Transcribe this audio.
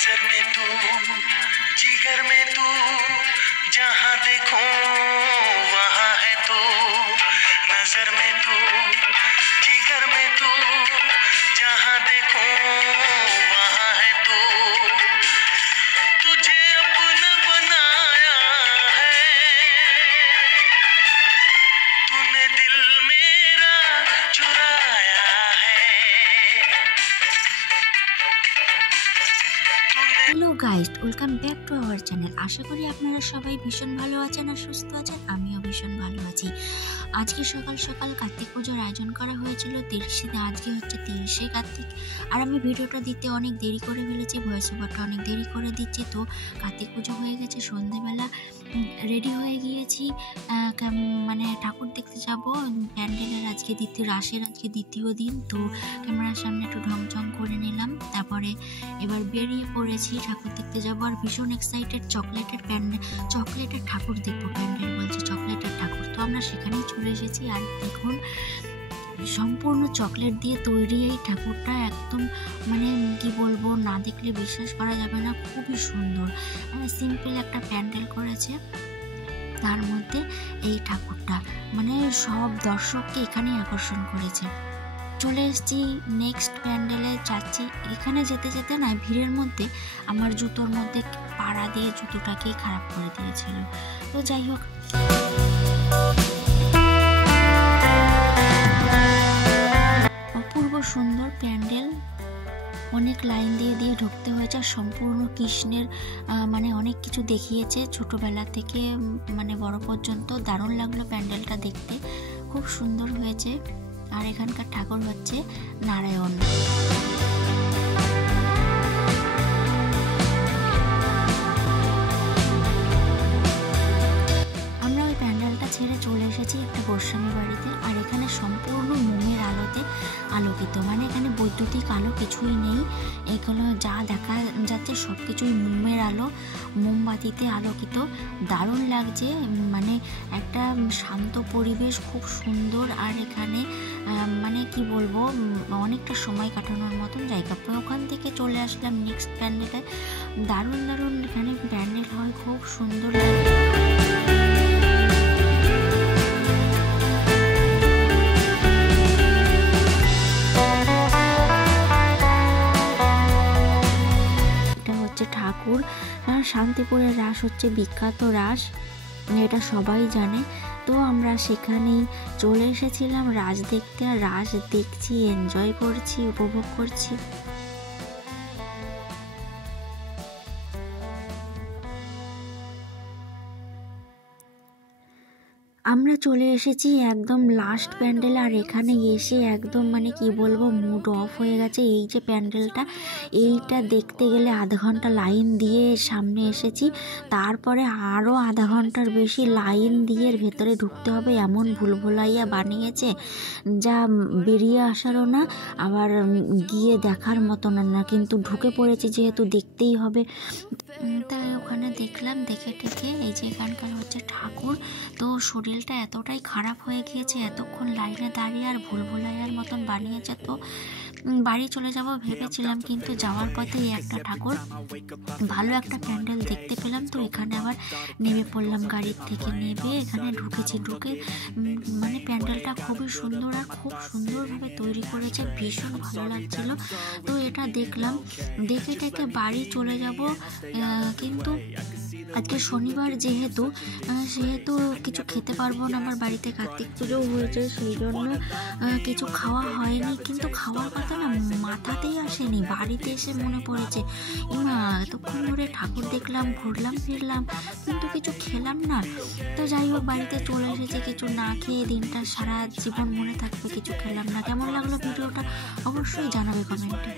नजर में तू, जिगर में तू, जहाँ देखो वहाँ है तू। नजर में तू, जिगर में तू, जहाँ देखो वहाँ है तू। तुझे अपना बनाया है तूने, दिल मेरा चुराया है। Hello guys, welcome back to our channel. আশা করি আপনারা সবাই ভীষণ ভালো আছেন আর সুস্থ আছেন। আমিও ভীষণ ভালো আছি। আজকে সকাল সকাল কার্তিক পুজোর আয়োজন করা হয়েছিল 30 আজকে হচ্ছে 30 কার্তিক। আর আমি ভিডিওটা দিতে অনেক দেরি করে ফেলেছি, ভয়েস ওভারটা অনেক দেরি করে দিচ্ছি। তো কার্তিক পুজো হয়ে গেছে, সন্ধ্যেবেলা রেডি হয়ে গিয়েছি, মানে ঠাকুর দেখতে যাব প্যান্ডেলের। আজকে রাসের আজকে দ্বিতীয় দিন, তো ক্যামেরার সামনে একটু ঢংঢং করে নিলাম। তারপরে এবার বেরিয়ে পড়েছি ঠাকুর দেখতে যাবো। আর ভীষণ এক্সাইটেড, চকলেটের ঠাকুর দেখবো। প্যান্ডেল বলছে চকলেটের ঠাকুর, তো আমরা সেখানেই চলে এসেছি। আর দেখুন, সম্পূর্ণ চকলেট দিয়ে তৈরি এই ঠাকুরটা, একদম মানে কি বলবো, না দেখলে বিশ্বাস করা যাবে না। খুবই সুন্দর, সিম্পল একটা প্যান্ডেল করেছে, তার মধ্যে এই ঠাকুরটা মানে সব দর্শককে এখানেই আকর্ষণ করেছে। চলে এসেছি নেক্সট প্যান্ডেলে যাচ্ছি। এখানে যেতে যেতে না ভিড়ের মধ্যে আমার জুতোর মধ্যে পাড়া দিয়ে জুতোটাকেই খারাপ করে দিয়েছিল। তো যাই হোক, অপূর্ব সুন্দর প্যান্ডেল, অনেক লাইন দিয়ে দিয়ে ঢুকতে হয়েছে। আর সম্পূর্ণ কৃষ্ণের মানে অনেক কিছু দেখিয়েছে, ছোটবেলা থেকে মানে বড় পর্যন্ত। দারুণ লাগলো প্যান্ডেলটা দেখতে, খুব সুন্দর হয়েছে। আর এখানকার ঠাকুর হচ্ছে নারায়ণ। আমরা ওই প্যান্ডেলটা ছেড়ে চলে এসেছি একটা গোস্বামী বাড়িতে। আর এখানে সম্পূর্ণ মোমের আলোতে আলোকিত, মানে এখানে বৈদ্যুতিক আলো কিছুই নেই। এগুলো যা দেখা যাচ্ছে সব কিছুই মোমের আলো, মোমবাতিতে আলোকিত। দারুণ লাগছে, মানে একটা শান্ত পরিবেশ, খুব সুন্দর। আর এখানে মানে কি বলবো, অনেকটা সময় কাটানোর মতন জায়গা। ওখান থেকে চলে আসলাম নেক্সট প্যান্ডেলে। দারুণ দারুণ এখানে প্যান্ডেল হয়, খুব সুন্দর লাগে। ঠাকুর শান্তিপুরের রাস হচ্ছে বিখ্যাত রাস, এটা সবাই জানে। তো আমরা সেখানেই চলে এসেছিলাম রাস দেখতে। আর রাস দেখছি, এনজয় করছি, উপভোগ করছি। আমরা চলে এসেছি একদম লাস্ট প্যান্ডেল। আর এখানে এসে একদম মানে কি বলবো, মুড অফ হয়ে গেছে। এই যে প্যান্ডেলটা, এইটা দেখতে গেলে আধা ঘন্টা লাইন দিয়ে সামনে এসেছি। তারপরে আরও আধা ঘন্টার বেশি লাইন দিয়ে ভেতরে ঢুকতে হবে। এমন ভুলভুলাইয়া বানিয়েছে যা বেরিয়ে আসারও না, আবার গিয়ে দেখার মতন না। কিন্তু ঢুকে পড়েছি যেহেতু দেখতেই হবে, তাই ওখানে দেখলাম। দেখে টেকে এই যে এখানকার হচ্ছে ঠাকুর। তো শরীরটা এতটাই খারাপ হয়ে গিয়েছে এতক্ষণ লাইনে দাঁড়িয়ে, আর ভুলভুলাইয়ার মতন বানিয়েছে। তো বাড়ি চলে যাব ভেবেছিলাম, কিন্তু যাওয়ার পথেই একটা ঠাকুর, ভালো একটা প্যান্ডেল দেখতে পেলাম। তো এখানে আবার নেমে পড়লাম, গাড়ির থেকে নেমে এখানে ঢুকেছি। ঢুকে মানে প্যান্ডেলটা খুবই সুন্দর আর খুব সুন্দরভাবে তৈরি করেছে, ভীষণ ভালো লাগছিল। তো এটা দেখলাম, দেখে টেকে বাড়ি চলে যাব। কিন্তু আজকে শনিবার যেহেতু কিছু খেতে পারবো না। আমার বাড়িতে কার্তিক পুজোও হয়েছে, সেই জন্য কিছু খাওয়া হয়নি। কিন্তু খাওয়ার কথা না মাথাতেই আসেনি, বাড়িতে এসে মনে পড়েছে ইমা এতক্ষণ ধরে ঠাকুর দেখলাম, ঘুরলাম ফিরলাম, কিন্তু কিছু খেলাম না। তো যাই হোক, বাড়িতে চলে এসেছে, কিছু না খেয়ে দিনটা সারা জীবন মনে থাকবে, কিছু খেলাম না। কেমন লাগলো ভিডিওটা অবশ্যই জানাবে কমেন্টে।